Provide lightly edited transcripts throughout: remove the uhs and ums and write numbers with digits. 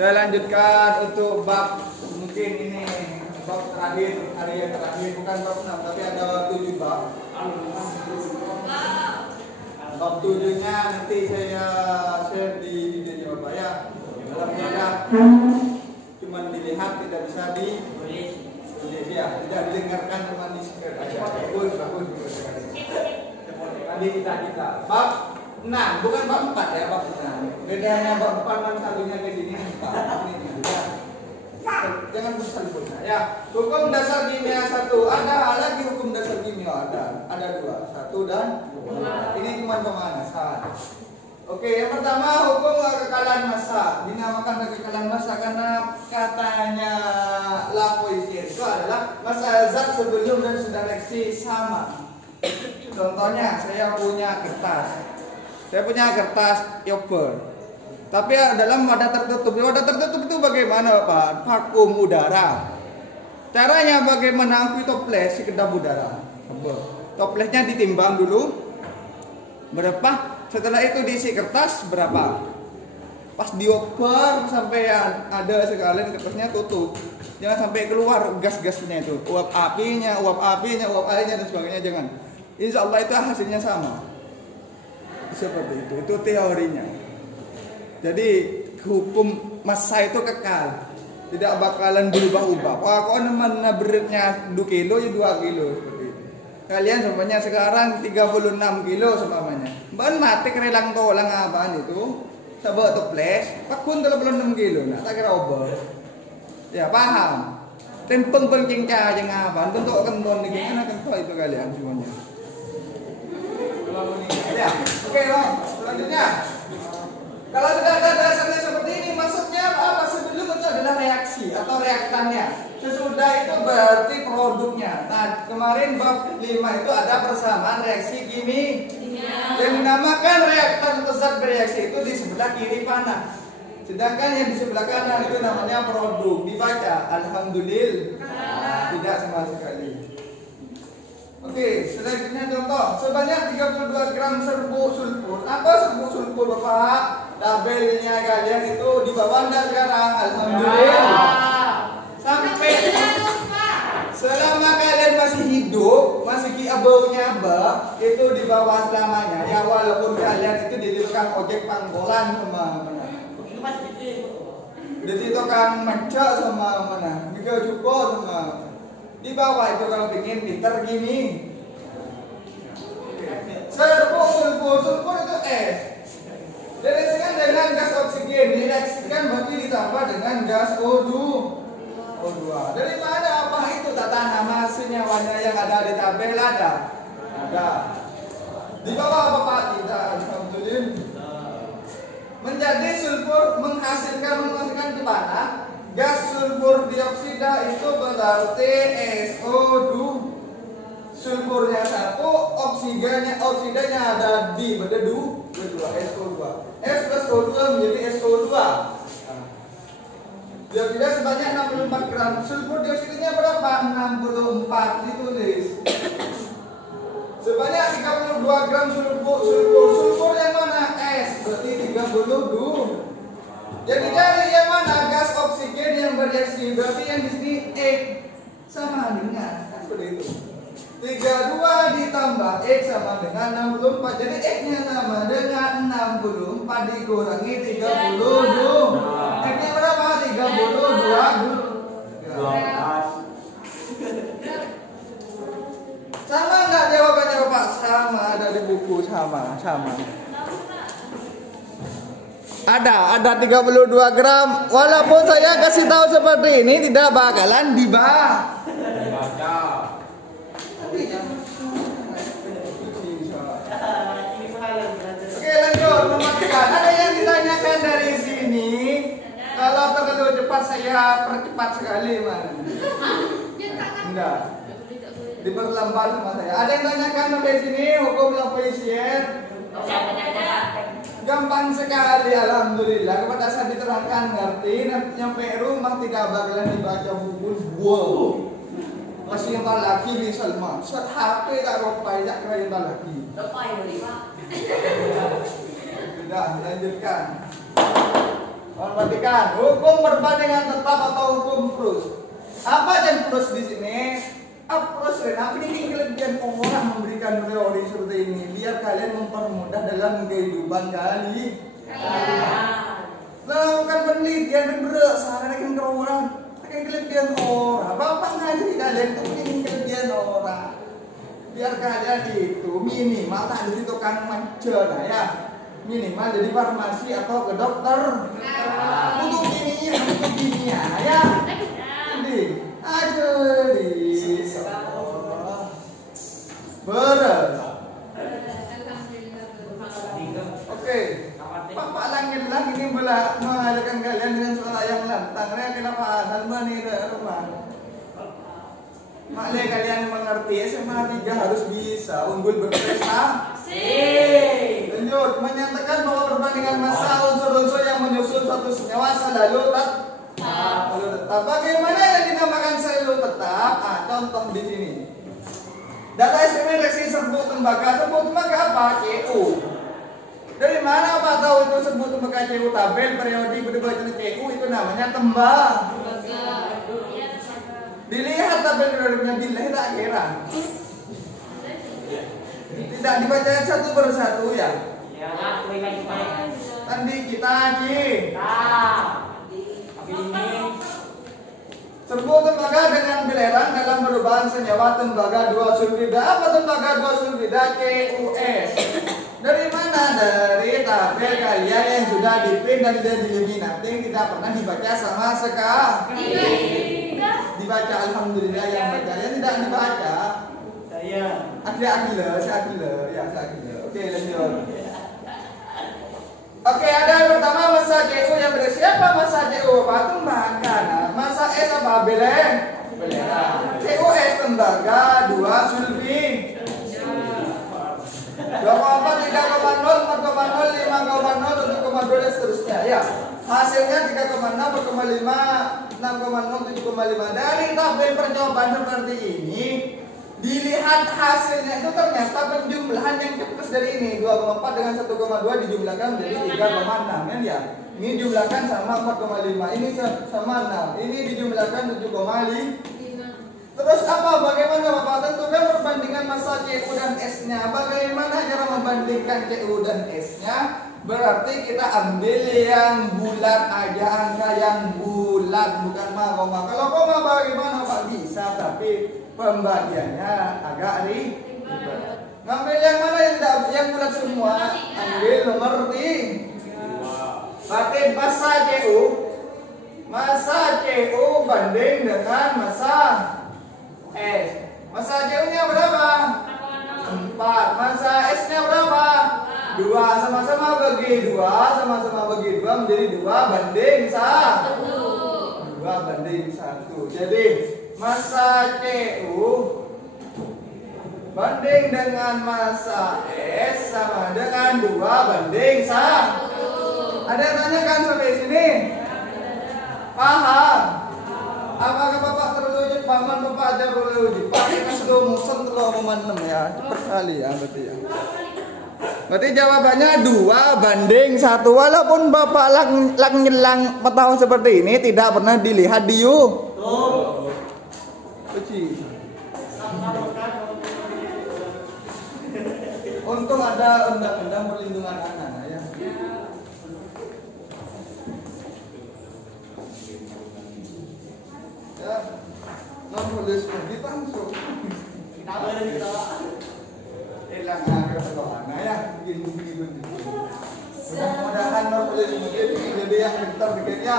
Saya lanjutkan untuk bab mungkin ini bab terakhir, hari yang terakhir, bukan bab 6 tapi ada 7 bab. Bab 7-nya nanti saya share di video Bapak ya. Dalamnya cuma dilihat, tidak bisa ditulis ya, tidak didengarkan, cuma di share aja. Bagus. Tadi kita bab 6, bukan bab 4 ya, bab 6. Bedanya bab 4 dan satunya kayak gini. Ya. Jangan bersalpun ya. Hukum dasar kimia 1, ada lagi hukum dasar kimia ada 2, 1 dan 2. Ini cuma pemanasan. Oke, yang pertama hukum kekekalan massa. Dinamakan kekekalan massa karena katanya Lavoisier itu adalah massa zat sebelum dan sesudah reaksi sama. Contohnya saya punya kertas yogurt. Tapi dalam wadah tertutup. Wadah tertutup itu bagaimana Pak? Vakum udara. Caranya bagaimana? Aku toples si kedap udara. Toplesnya ditimbang dulu. Berapa? Setelah itu diisi kertas berapa? Pas dioper sampai ada sekalian kertasnya tutup. Jangan sampai keluar gas-gasnya itu. Uap apinya dan sebagainya jangan. Insya Allah itu hasilnya sama. Seperti itu. Itu teorinya. Jadi hukum massa itu kekal, tidak bakalan berubah-ubah. Wah, kok mana beratnya 2 kilo ya 2 kilo seperti itu. Kalian semuanya sekarang 36 kilo semuanya. Ban mati kerelang tolang apaan itu? Coba toples, pakun 36 kilo. Nah, tak kira obat. Ya paham. Tempeng cingca aja ngapain? Bentuk kenton nih gimana kenton itu kalian semuanya. Ya, oke Bang. Selanjutnya. Kalau tidak ada dasarnya seperti ini, maksudnya apa? Sebelum itu adalah reaksi atau reaktannya. Sesudah itu berarti produknya. Nah, kemarin bab 5 itu ada persamaan reaksi kimia. Yang dinamakan reaktan atau zat bereaksi itu di sebelah kiri panah. Sedangkan yang di sebelah kanan itu namanya produk. Dibaca, alhamdulillah. Tidak sama sekali. Oke, selanjutnya contoh. Sebanyak 32 gram serbuk sulfur. Apa serbuk sulfur Bapak? Tabelnya kalian itu di bawah sekarang. Alhamdulillah. Sampai selama kalian masih hidup, masih baunya bab, itu di bawah selamanya. Ya walaupun kalian itu dilibatkan ojek panggolan sama mana. Itu kan macet sama mana. Juga cukup sama. Di bawah itu kalau ingin pinter gini. Serbuk sulfur itu es. Direaksikan dengan gas oksigen, direaksikan berarti ditambah dengan gas O2. Dari mana apa itu tata nama senyawanya yang ada di tabel ada? Ada. Di bawah Bapak tidak alhamdulillah. Menjadi sulfur menghasilkan di panah. Gas sulfur dioksida itu berarti SO2. Sulfurnya 1, oksidanya ada di berdedu, SO2. S plus O2 menjadi SO2. Dioksida sebanyak 64 gram. Sulfur dioksidanya berapa? 64 ditulis. Sebanyak 32 gram sulfur yang mana? S berarti 32. Jadi cari yang mana gas oksigen yang bereaksi, berarti yang di sini X sama dengan seperti itu. 32 ditambah X sama dengan 64. Jadi X-nya sama dengan 64 dikurangi 32. X-nya berapa? 32. Sama enggak jawabannya Bapak? Sama, ada di buku sama. Ada 32 gram. Walaupun saya kasih tahu seperti ini tidak bakalan dibaca. Oke, lanjut. Ada yang ditanyakan dari sini. Kalau terlalu cepat saya percepat sekali, Man. Enggak. Diperlambat sama saya. Ada yang tanyakan dari sini hukum Lavoisier? Gampang sekali, alhamdulillah. Kepada saya diterangkan ngerti, nanti nyampe rumah tidak bakalan dibaca buku. Wow. Masih yang lagi bisa mah. Set HP tak ropai tak kira yang lagi. Ropai boleh Pak. Sudah, lanjutkan. Perhatikan, hukum perbandingan tetap atau hukum plus. Apa yang plus di sini? Plus apa ini kelebihan orang memberikan teori seperti ini biar kalian mempermudah dalam kehidupan kalian. Lakukan penelitian berat saran ke orang. Kelebihan orang. Bapak ngajari kalian itu ini kelebihan orang. Biar kalian itu minimal tak jadi tukang mancer ya. Minimal jadi farmasi atau ke dokter. Untuk kimia ya. Jadi aja beres. Oke. Bapak langit-langit ini mengajarkan kalian dengan suara yang lantang. Kenapa hal ini rumah? Makanya kalian mengerti SMA 3 harus bisa unggul berprestasi. Lanjut, menyatakan bahwa perbandingan massa unsur-unsur yang menyusun suatu senyawa selalu tetap. Bagaimana yang dinamakan selalu tetap? Contoh di sini. Data eksperimen reaksi serbuk tembaga. Serbuk tembaga apa? CU. Dari mana Pak tahu itu serbuk tembaga CU? Tabel periodik berbaca CU itu namanya tembaga. Dilihat tabel periodiknya dilihat tak kira. Tidak dibaca satu persatu ya. Tadi kita serbuk tembaga dengan belerang dalam perubahan senyawa tembaga 2 sulfida. Apa tembaga 2 sulfida? CuS. Dari mana? Dari tabel kalian yang sudah dipin dan sudah dieliminasi, tidak pernah dibaca sama sekali. Dibaca alhamdulillah yang baca yang tidak dibaca. Saya akila. Oke, lanjut. Oke, ada yang pertama massa CU yang berarti siapa massa CU? Apa tembaga. Nah, massa S apa? Belerang. CuS tembaga 2 sulfida. 2,4, 3,0, 4,0, 5,0, 5,0, 7,2 dan seterusnya ya. Hasilnya 3,6, 4,5, 6,0, 7,5. Dari tabel percobaan seperti ini dilihat hasilnya itu ternyata penjumlahan yang plus dari ini 2,4 dengan 1,2 dijumlahkan menjadi 3,6 kan ya. Ini dijumlahkan sama 4,5, ini sama 6, ini dijumlahkan 7,5. Terus apa? Bagaimana Bapak? Tentukan perbandingan massa CU dan S-nya. Bagaimana cara membandingkan CU dan S-nya? Berarti kita ambil yang bulat aja, angka yang bulat, bukan koma. Kalau koma bagaimana Pak? Bisa, tapi pembagiannya agak ribet. Ngambil yang mana yang tidak yang bulat semua? Ambil nomor 3. Berarti massa CU banding dengan massa S. Massa CU-nya berapa? 4. Massa S-nya berapa? 2. Sama-sama bagi 2 menjadi 2 banding 1. 2 banding 1. Jadi massa CU banding dengan massa S sama dengan 2 banding 1. Ada yang tanyakan sampai sini? Paham? Apakah Bapak terlalu uji? Paman Bapak aja perlu uji. Pakai slow motion terlalu memenem ya. Cepat kali ya berarti ya. Berarti jawabannya 2 banding 1. Walaupun Bapak nyelang tahu seperti ini tidak pernah dilihat di YouTube. Untung ada undang-undang perlindungan anak ya. Ya, non boleh dipansuk. Kita hilang kesekolah ya, begini. Mudah-mudahan non boleh jadi yang pintar bikinnya.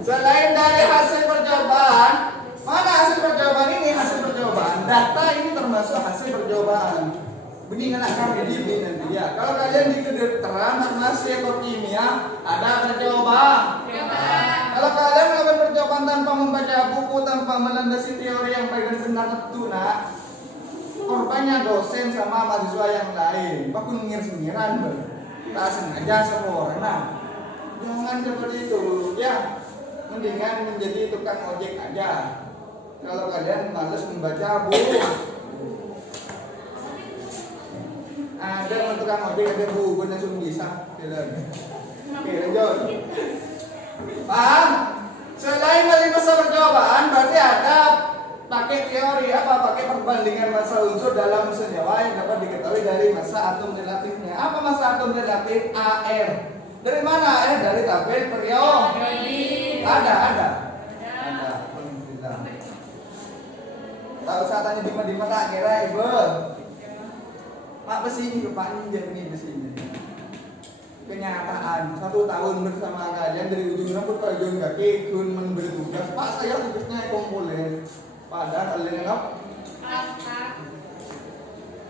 Selain dari hasil percobaan, mana hasil percobaan ini? Hasil percobaan data ini termasuk hasil percobaan. Begini anak kami di nanti ya. Kalau kalian di kedokteran, farmasi atau kimia ada percobaan. Kalau kalian melakukan percobaan tanpa membaca buku, tanpa melandasi teori yang baik dan benar itu, nak, korbannya dosen sama mahasiswa yang lain. Baku ngir-ngiran, tak sengaja semua orang. Nah, jangan seperti itu, ya. Mendingan menjadi tukang ojek aja. Kalau kalian malas membaca buku, ada tukang ojek ada bukunya sungguh bisa. Oke, lanjut. Paham? Selain dari masa percobaan, berarti ada pakai teori apa? Pakai perbandingan massa unsur dalam senyawa yang dapat diketahui dari massa atom relatifnya. Apa massa atom relatif? AR. Dari mana AR? Dari tabel periode. Ada. Alhamdulillah. Tahu usah tanya di mana tak kira ibu. Pak besi kepanjang besinya. Kenyataan 1 tahun bersama kalian dari ujung rambut ke ujung kaki kun bertugas. Pak saya tugasnya kompolen. Padahal kalian apa?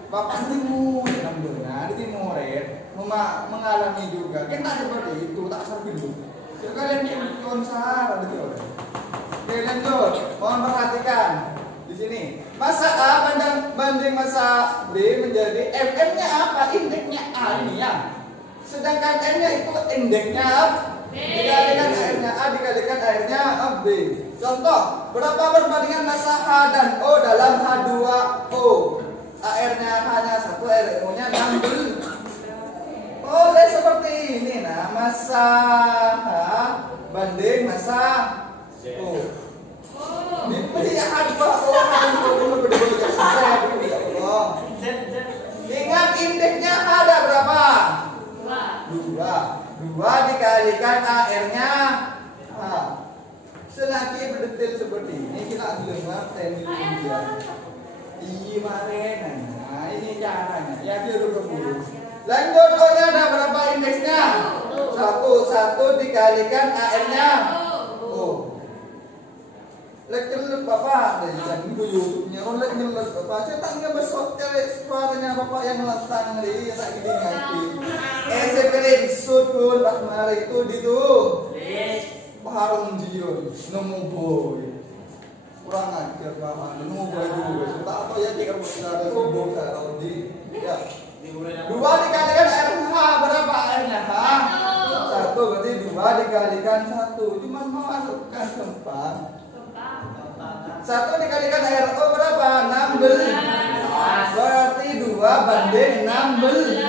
Bapak timur yang benar di Timoret mengalami juga. Kita seperti itu tak serbi dulu. Kalian yang konsar ada teori. Oke lanjut, mohon perhatikan di sini. Masa A banding masa B menjadi M-nya apa? Indeksnya A ini ya. Sedangkan N-nya itu indeksnya B. Dikalikan airnya A dikalikan airnya B. Contoh, berapa perbandingan massa H dan O dalam H2O? AR-nya hanya 1, RO-nya 16. Oleh seperti ini nah, massa H banding massa O. Ini H2O ingat indeksnya H ada berapa? 2 dikalikan AR-nya H. Selagi berdetil seperti ini kita gelar teknik dia. Iya maren. Nah ini caranya. Ya dia dulu. Lanjut O-nya ada berapa indeksnya? 1 dikalikan AR-nya O. Lek Bapak dari jangan itu YouTube-nya. Kalau lek nyeles Bapak, saya tak ngebesok suaranya Bapak yang lantang dari tak gini ngerti. Sekarang sudut Pak Mari itu di tuh. Harun Jion, nemu boy. Kurang ajar Bapak, nemu boy dulu. Tak apa ya jika ada boy kalau di. Ya. 2 dikalikan RH berapa R-nya? H 1 berarti 2 dikalikan 1. Cuma memasukkan tempat. 1 dikalikan RO berapa? 16. Berarti 2 banding 16.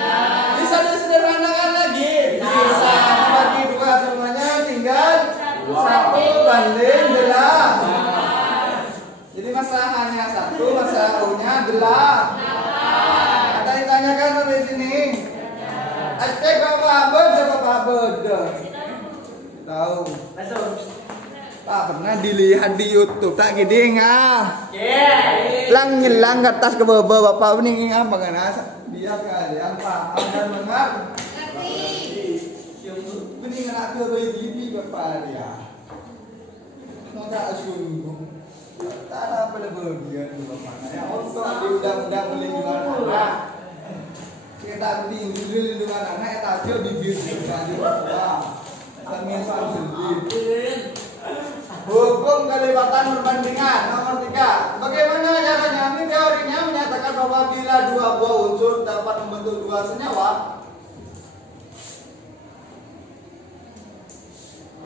Bisa disederhanakan lagi. Bisa bagi 2 semuanya tinggal 1 banding 8. Jadi masa hanya 1, masa O-nya 8. Ada yang tanyakan dari sini? Aceh Bapak beda. Tahu. Pak pernah dilihat di YouTube tak gini ngah. Lang nyelang ke atas ke bawah Bapak ini ngah bagaimana? Biar kalian paham dan mengerti. Ini nak ke TV Bapak dia. Mau tak sungguh. Tak ada bagian Bapak. Ya Allah di undang-undang perlindungan anak. Kita perlindungan anak eta aja bibir saja. Angin sendiri. Hukum kelibatan perbandingan nomor 3. Bagaimana caranya? Ini teorinya menyatakan bahwa bila 2 buah unsur dapat membentuk 2 senyawa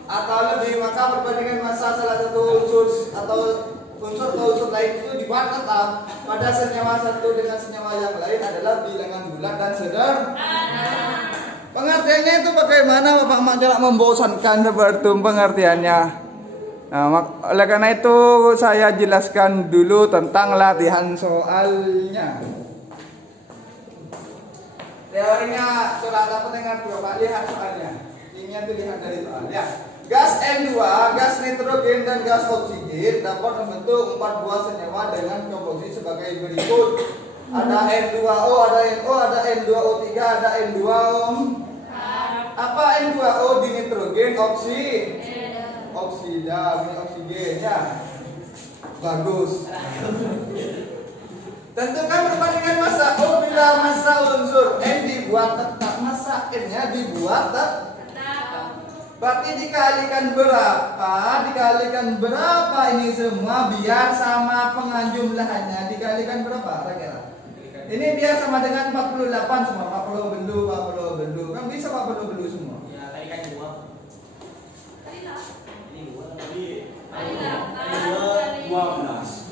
atau lebih, maka perbandingan massa salah satu unsur atau unsur lain itu dibuat tetap pada senyawa satu dengan senyawa yang lain adalah bilangan bulat dan sederhana. Pengertiannya itu bagaimana Bapak Mak cara membosankan seperti pengertiannya. Nah, oleh karena itu saya jelaskan dulu tentang latihan soalnya. Teorinya sudah dapat dengar Bapak, lihat soalnya. Ini tuh lihat dari soalnya. Gas N2, gas nitrogen dan gas oksigen dapat membentuk 4 buah senyawa dengan komposisi sebagai berikut. Ada N2O, ada NO, ada N2O3, ada N2O. Apa N2O di nitrogen? Oksida, ini oksigen ya. Bagus. Tentukan perbandingan massa O bila massa unsur N dibuat tetap, massa N-nya dibuat tetap. Berarti dikalikan berapa ini semua biar sama penjumlahannya. Dikalikan berapa kira-kira? Ini biar sama dengan 48 semua. 40 belu. Kan bisa 40 belu semua. Ya, tadi kan 2. Tadi lah. Ini 2 tadi. Tadi lah. 12.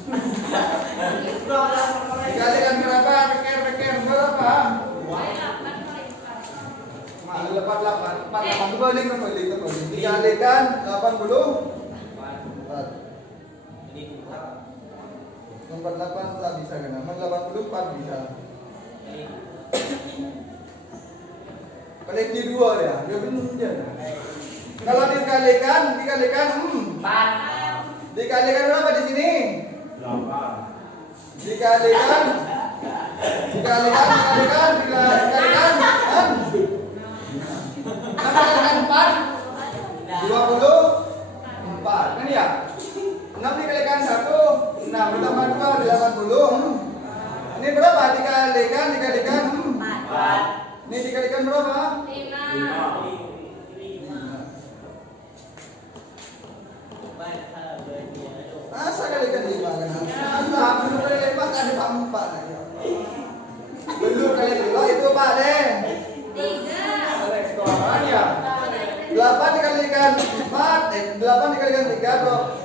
Dikalikan berapa? Pikir berapa? Lepas 48 kebalik. dikalikan 80. Ini 48 tak bisa kena. 84 bisa. Kali kedua dia. Dia benar dia. Kalau dikalikan 4. Dikalikan berapa di sini? 8. Dikalikan 6 kalikan 4 24 kan ya? 6 dikalikan 1 6 ditambah 2 80. Ini berapa dikalikan 4. Ini dikalikan berapa? 5. Asa kalikan 5 kan? Nah, belum kali lipat ada 4 ya. Belum kali lipat itu Pak deh. 3. Restoran ya. 8 dikalikan 4, 8 dikalikan 3 bro.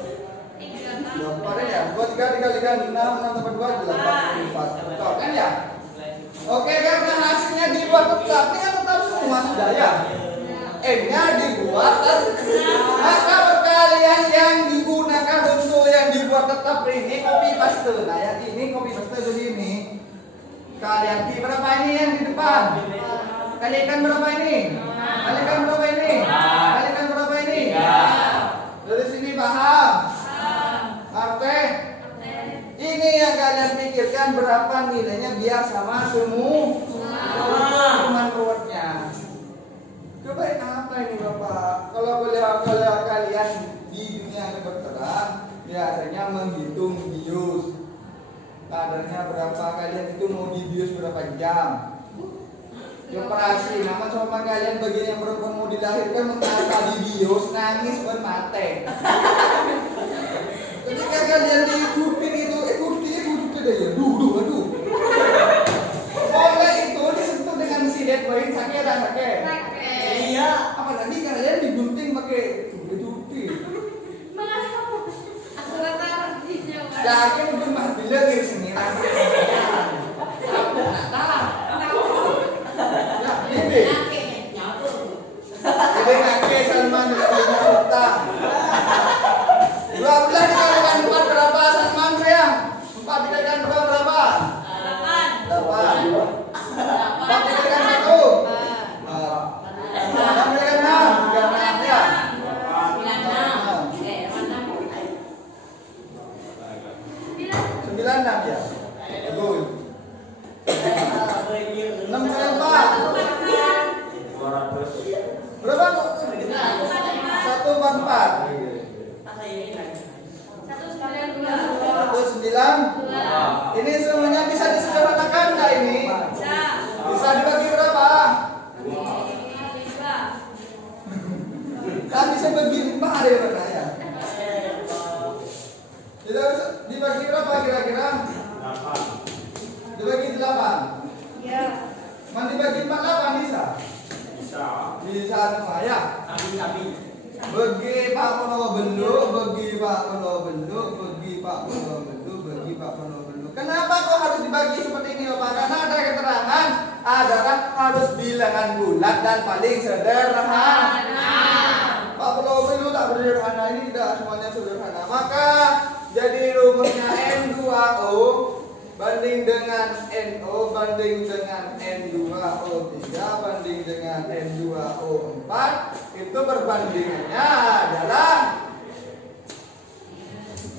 8 ya. 23 dikalikan 6 tambah 2 84. Betul kan ya? Oke, karena hasilnya dibuat tetap, ini kan tetap semua sudah ya. M-nya dibuat tetap. Maka perkalian yang digunakan untuk yang dibuat tetap ini copy paste. Nah, yang ini copy paste jadi ini. Kalian berapa ini yang di depan? Kalikan berapa ini? Kalikan berapa ini? Kalikan berapa ini? Dari sini paham? Arte? Ini yang kalian pikirkan berapa nilainya biar sama semua. Cuman ruwetnya. Coba apa ini Bapak? Kalau kalian di dunia kedokteran biasanya menghitung bius. Kadarnya berapa, kalian itu mau di bius berapa jam? Operasi, nama sama kalian bagian yang perempuan mau dilahirkan mengapa di bius nangis bermate. Ketika kalian diikutin itu, ikuti deh ya, aduh. Oleh itu disentuh dengan silet bayi sakit dan sakit. Iya, apalagi kalian digunting pakai cuti. Aku kata artinya. Yakin udah mah bilang dari sini aku nggak tahu. Ya ini. Ini ngake Salman punya utang. 12 dikalikan 4 berapa Salman ya? 4 dikalikan 2 berapa? 8. 4 dikalikan 1. 8 dikalikan 6 36 ya. 96 ya. Betul. 6 kali 4. Berapa? 144. 109. Ini semuanya bisa disederhanakan nggak ini? Bisa dibagi berapa? Kan bisa bagi 5 ada yang bertanya. Tidak bisa dibagi berapa kira-kira? 8. Dibagi 8. Ya. Man dibagi 48 bisa? Bisa semua ya. Bagi Pak Monobelu, bagi Pak Monobelu, bagi Pak Monobelu, bagi Pak Monobelu. Kenapa kok harus dibagi seperti ini Bapak? Karena ada keterangan adalah harus bilangan bulat dan paling sederhana. Pak Monobelu tak sederhana, ini tidak semuanya sederhana. Maka jadi rumusnya N2O banding dengan NO banding dengan N2O3 banding dengan N2O4 itu perbandingannya adalah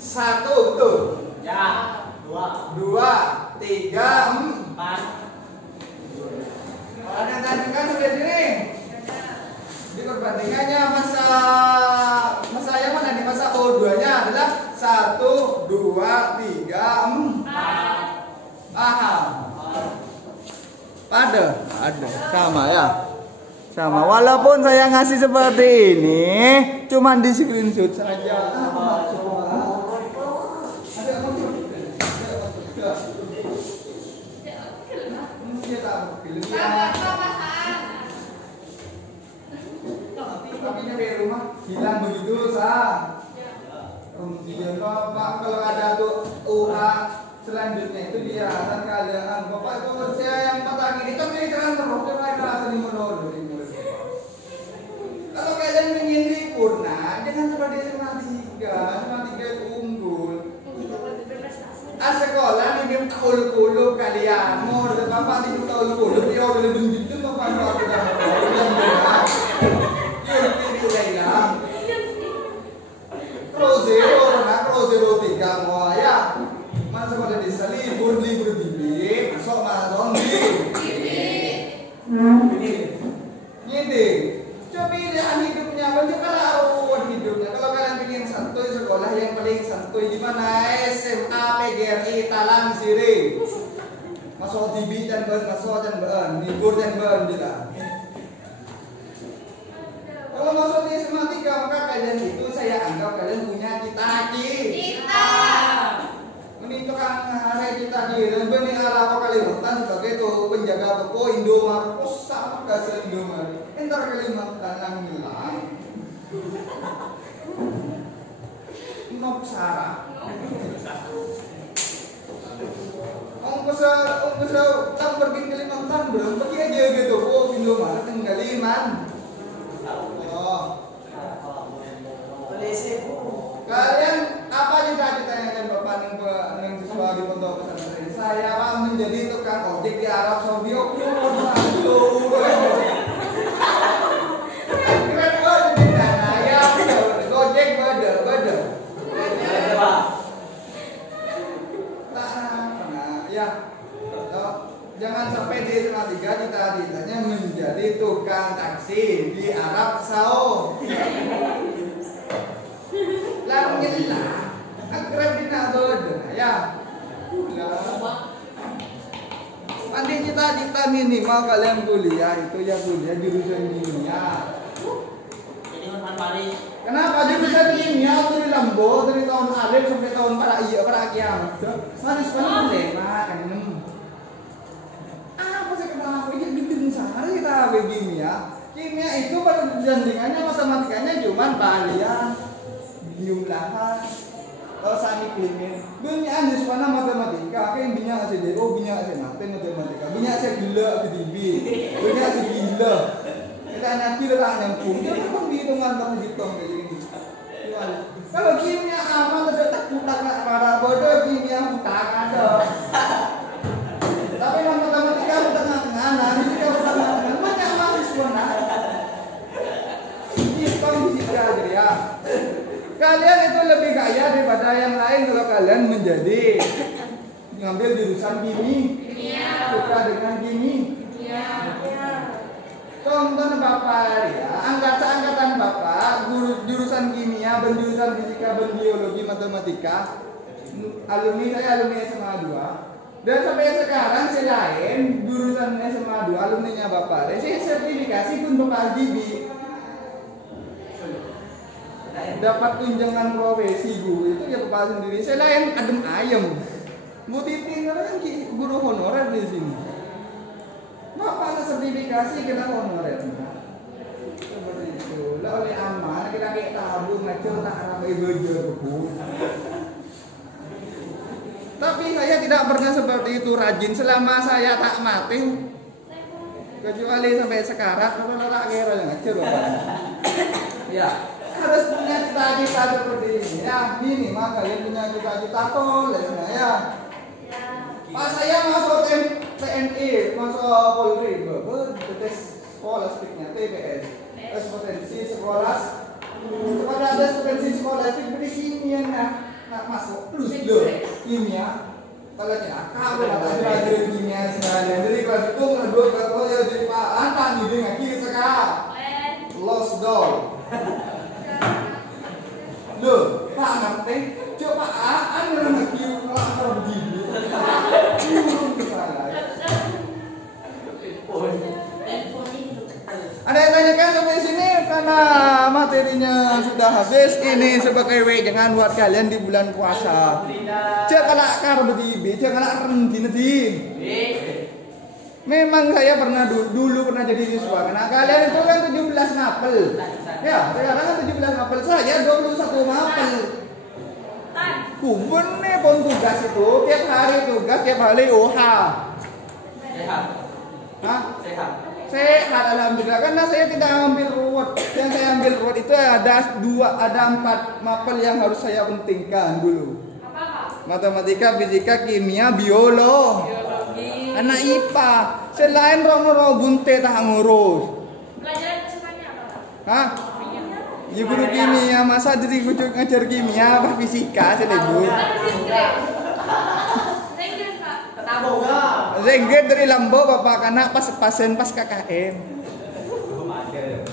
1 betul? Ya, 2, 3, 4. Kalau yang tandingkan sudah sini. Jadi perbandingannya masa yang mana di masa O2-nya adalah 1, 2, 3, 4. Paham? Ada, sama ya. Sama. Walaupun saya ngasih seperti ini, cuman di screenshot saja. Tapi di rumah bilang begitu sah. Bapak kalau ada tuh UA selanjutnya itu dia dan kalian Bapak itu saya yang patah ini kan ini terang terus kira-kira sini menurut. Kalau kalian ingin jangan seperti SMA 3. SMA 3 itu unggul. Untuk berprestasi. Sekolah nih dia tahun kulu kalian. Mau ada apa di tahun kulu dia udah benjit tuh apa aku dah. Dia hilang. Zero 3 mau ya. Masa pada desa libur di masuk masuk Ini coba pilihan hidupnya bagaimana rawat hidupnya. Kalau kalian ingin santuy, sekolah yang paling santuy di mana? SMA PGRI Talang Siri. Masuk TV dan masuk dan libur dan tidak. Kalau masuk di SMA 3 maka kalian itu saya anggap kalian punya cita-cita. Ini tukang hari kita di dan benih ala Kalimantan sebagai tuh penjaga toko Indomaret. Oh sama kasih Indomaret. Entar Kalimantan yang hilang. Nok Sarah. Ongkos tak pergi Kalimantan belum pergi aja gitu. Oh Indomaret tinggal Kalimantan. Oh. Kalian apa cita-cita yang akan Bapak yang siswa di pondok pesantren? Saya Pak menjadi tukang ojek di Arab Saudi. Oh, keren banget di sana ya. Gojek badar. Nah, ya. Jangan sampai di SMA 3 cita-citanya menjadi tukang taksi di Arab Saudi. Larangin lah, akrab di nabod, ya. Nanti cita-cita minimal kalian kuliah itu ya kuliah jurusan kimia. Kenapa jurusan kimia dari Lambo dari tahun alif sampai tahun para kiamat? Manis banget kan? Apa sih kenapa? Ini bikin sehari kita kimia. Kimia itu perbandingannya matematikanya cuma balian. Jumlahan kalau sani klimin banyak di sana matematika kayak banyak sih oh banyak sih matematika banyak sih gila ke TV banyak sih gila kita nanti lah nyambung dia memang hitungan terhitung kayak gini kalau kimia aman terdetak butak nggak para bodoh kimia butak ada tapi matematika butak nggak nanti dia butak nggak banyak mahasiswa nah hitung fisika aja ya. Kalian itu lebih kaya daripada yang lain kalau kalian menjadi ngambil jurusan kimia, suka dengan kimia. Contoh Bapak ya, angkatan Bapak jurusan kimia, jurusan fisika, biologi, matematika. Saya alumni SMA 2. Dan sampai sekarang selain jurusan SMA 2 alumninya Bapak, saya sertifikasi pun Bapak Gibi. Dapat tunjangan profesi itu ya Bapak sendiri. Saya lain adem ayam. Bu Titi kan guru honorer di sini. Bapak sertifikasi kita honorer. Seperti itu. Lah oleh aman kita kayak tabung ngacur tak ramai belajar Bu. Tapi saya tidak pernah seperti itu rajin selama saya tak mati. Kecuali sampai sekarat kalau tak kira ngacur Bapak. Ya. Harus punya cita-cita seperti ini ya minimal kalian punya cita-cita tulisnya ya. Pas saya masuk TNI masuk Polri tes skolastiknya TPS kompetensi sekolah kepada ada kompetensi skolastik beri kimia nak masuk plus loh kimia kalau tidak kamu atau belajar kimia sekalian dari kelas itu kelas 2 kelas 3 ya jadi Pak Antan gitu ngaji sekarang lost door. Loh, Pak ngerti? Coba Anda lagi ngelakar begini. Ada yang tanyakan sampai sini karena materinya sudah habis. Ini sebagai wejangan buat kalian di bulan puasa. Jangan lakar begini, jangan lakar nanti. Memang saya pernah dulu pernah jadi siswa. Nah kalian itu kan 17 mapel. Ya, sekarang kan 17 mapel. Saya 21 mapel. Kuben nih pon tugas itu tiap hari tugas tiap hari OH. Sehat. Hah? Sehat. Sehat alhamdulillah, karena saya tidak ambil ruwet. Yang saya ambil ruwet itu ada 4 mapel yang harus saya pentingkan dulu. Apa? Matematika, fisika, kimia, biologi. Anak IPA. Selain rono bunte tak ngurus. Pelajaran kesukaannya apa? Hah? Ya guru kimia, masa jadi guru ngajar kimia apa fisika sih ibu? Ketabo enggak? Zengge dari Lambo bapak anak pas pasen pas KKN. Belum ada.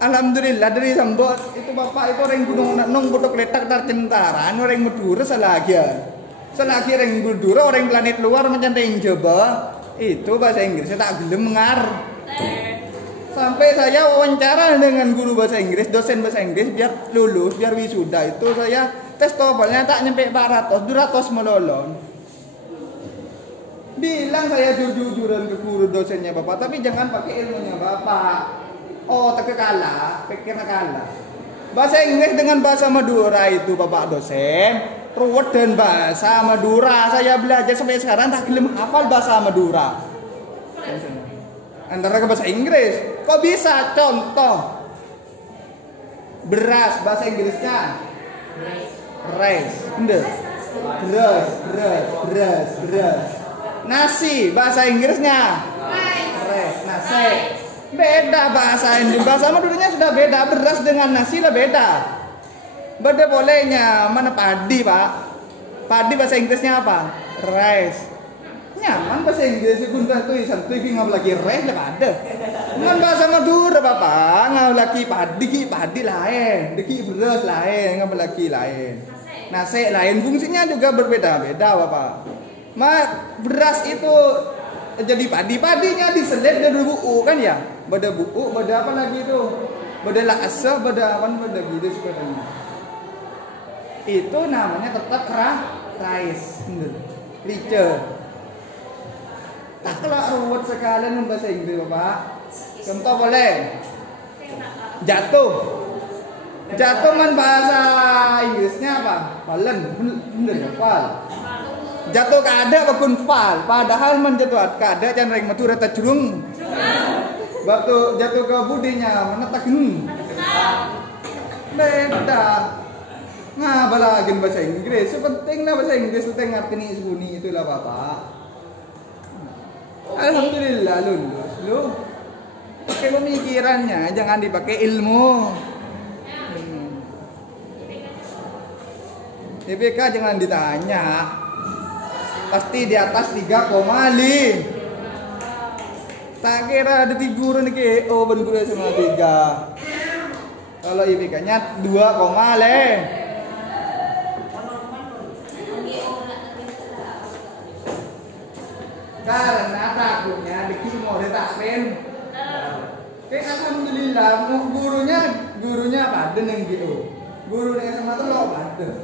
Alhamdulillah dari Lambo itu bapak itu orang gunung nong botok letak tarcentaran orang Madura selagi orang Madura orang planet luar macam yang coba itu bahasa Inggrisnya tak gelem mengar. Sampai saya wawancara dengan guru bahasa Inggris, dosen bahasa Inggris biar lulus, biar wisuda itu saya tes TOEFL-nya tak nyampe 400, 200 melolong. Bilang saya jujur-jujuran ke guru dosennya bapak, tapi jangan pakai ilmunya bapak. Oh, tak kalah, pikirnya kalah. Bahasa Inggris dengan bahasa Madura itu bapak dosen, ruwet dan bahasa Madura. Saya belajar sampai sekarang tak gelem hafal bahasa Madura. Antara ke bahasa Inggris, kok bisa? Contoh, beras bahasa Inggrisnya rice, beras. Nasi bahasa Inggrisnya rice, nasi. Beda bahasa Inggris, bahasa Maduranya sudah beda. Beras dengan nasi lah beda. Beda bolehnya mana padi pak? Padi bahasa Inggrisnya apa? Rice. Nyaman bahasa Inggris itu udah tulisan tuh ngap lagi rice lah ada. Dengan bahasa Madura bapak ngap lagi padi lain, deki beras lain, ngap lagi lain. Nasi lain, fungsinya juga berbeda-beda bapak. Beras itu jadi padinya diselit dari buuk kan ya? Beda buuk, beda apa lagi itu? Beda lasa, beda apa? Beda gitu sebenarnya. Itu namanya tetap rice, rice. Tak kalau ruwet sekali dengan bahasa Inggris bapak. Contoh boleh? Jatuh kan bahasa Inggrisnya apa? Fallen, bener fal. Jatuh ke ada bakun fal. Padahal menjatuh ke ada jangan ring Madura tajrung. Waktu jatuh ke budinya mana tak beda. Ngapa lagi bahasa Inggris? Pentinglah bahasa Inggris penting ngerti nih sebuni itulah bapak. Alhamdulillah lulus lu. Pakai pemikirannya, jangan dipakai ilmu. IPK jangan ditanya. Pasti di atas 3,5. Tak kira ada 3 guru nih oh ben guru sama 3. Kalau IPK-nya 2,5. Karena takutnya deki mau ditaklim. Alhamdulillah gurunya pada neng gitu. Guru yang sama tuh lo pada.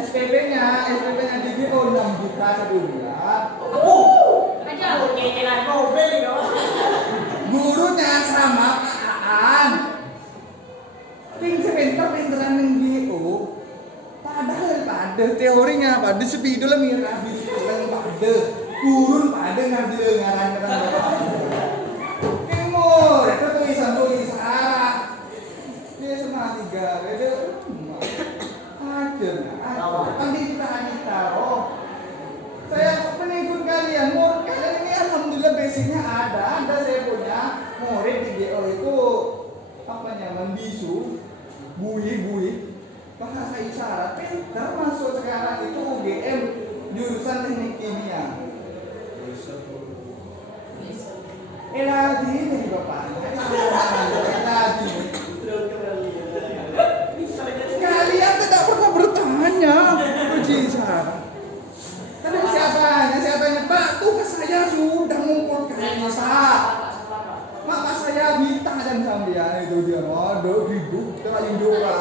SPP-nya di GO 6 juta sebulan. Gurunya sama Aan. Pinteran neng GO. Padahal pada teorinya pada sepido lah mirip pada. Gurun pada ngerti dengaran Timur itu tulisan dia sama 3 beda ada pandi kita saya penipu kalian murid kalian ini alhamdulillah basicnya ada saya punya murid di GO itu apa nyaman bisu bui bahasa isyarat pintar masuk sekarang itu UGM jurusan teknik kimia. Lagi ini bapak. Lagi. Kalian tidak pernah bertanya uji syarat. Tapi siapanya Pak tuh saya sudah mengumpulkan masa. Maka saya minta dan sambil itu dia waduh ribut terlalu jora.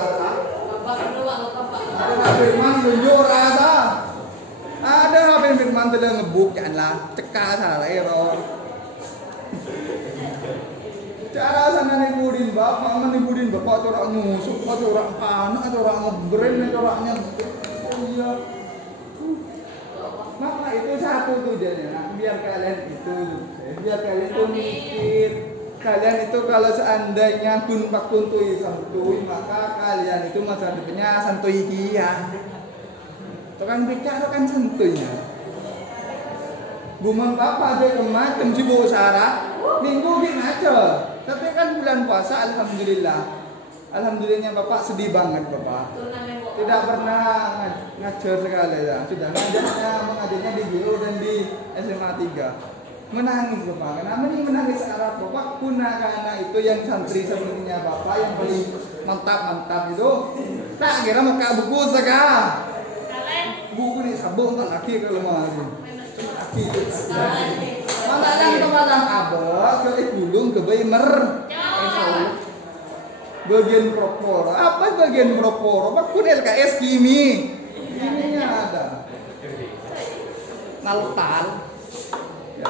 Ada firman tunjuk rasa. Ada firman telah ngebuk janganlah cekal salah error. Cara sana nibudin bapak orang nyusuk, orang panas, orang ngebrand, orangnya. Oh iya. Maka itu satu tuh dia. biar kalian itu biar kalian itu mikir. Kalian itu kalau seandainya kun pak kuntui santui, maka kalian itu masa depannya santuy kia. Itu kan bicara kan santuйnya. Bumang papa ada kemarin sibuk syarat minggu gini aja. Tapi kan bulan puasa alhamdulillahnya bapak sedih banget bapak. Tidak pernah ngajar sekali ya. Sudah mengajarnya di GU dan di SMA 3. Menangis bapak. Kenapa nih menangis Arab bapak? Karena itu yang santri sebenarnya bapak yang paling mantap itu. Tak kira muka buku sekarang. Buku ini sabung tak laki kalau mau laki. Mana yang teman abah ke gulung ke Baimer. Bagian propor. Apa bagian propor? Pak kun LKS kimi. Kiminya ada. Naltal. Ya.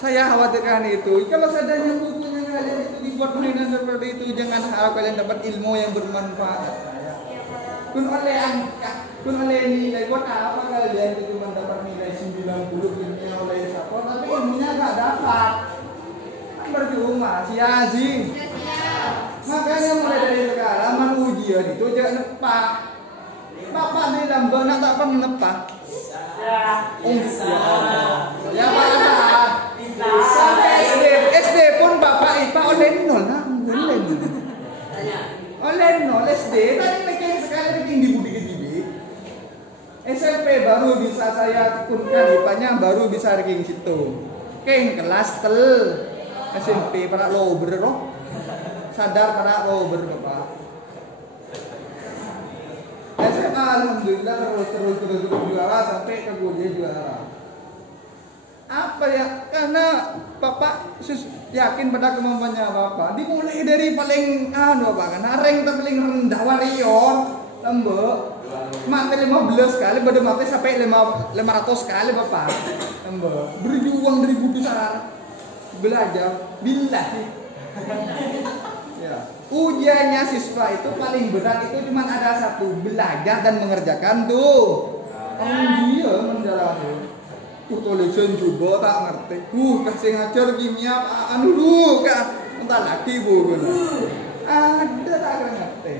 Saya khawatirkan itu. Kalau seadanya bukunya kalian itu dibuat mainan seperti itu, jangan harap kalian dapat ilmu yang bermanfaat. Kun oleh nilai buat apa kalian itu cuma dapat nilai 90 ilmunya oleh siapa, tapi ilmunya nggak dapat. Kan percuma, sia-sia. Makanya mulai dari sekarang man ujian itu jangan nepak. Bapak di lambat nak tak pernah nepak. Ya Pak. SD pun bapak IPA oleh nol lah, oleh nol SD. Tadi makin sekali makin dibudi-budi. SMP baru bisa saya tekunkan IPA-nya baru bisa ranking situ. Keng kelas tel SMP para lober roh. Sadar para lober bapak. SMA alhamdulillah terus juara sampai ke kuliah juara. Apa ya? Karena bapak yakin pada kemampuannya bapak. Dimulai dari paling bapak kan, rank paling rendah warrior, lembek. Mati 15 kali, pada mati sampai 500 kali bapak. Lembek. Berjuang dari putus arah. Belajar, billahi. Ya. Ujiannya siswa itu paling berat itu cuma ada satu, belajar dan mengerjakan tuh. Dia menjalani. Tulisan coba tak ngerti. Kasih ngajar kimia dulu kak. Entar lagi bu. Ada tak ngerti.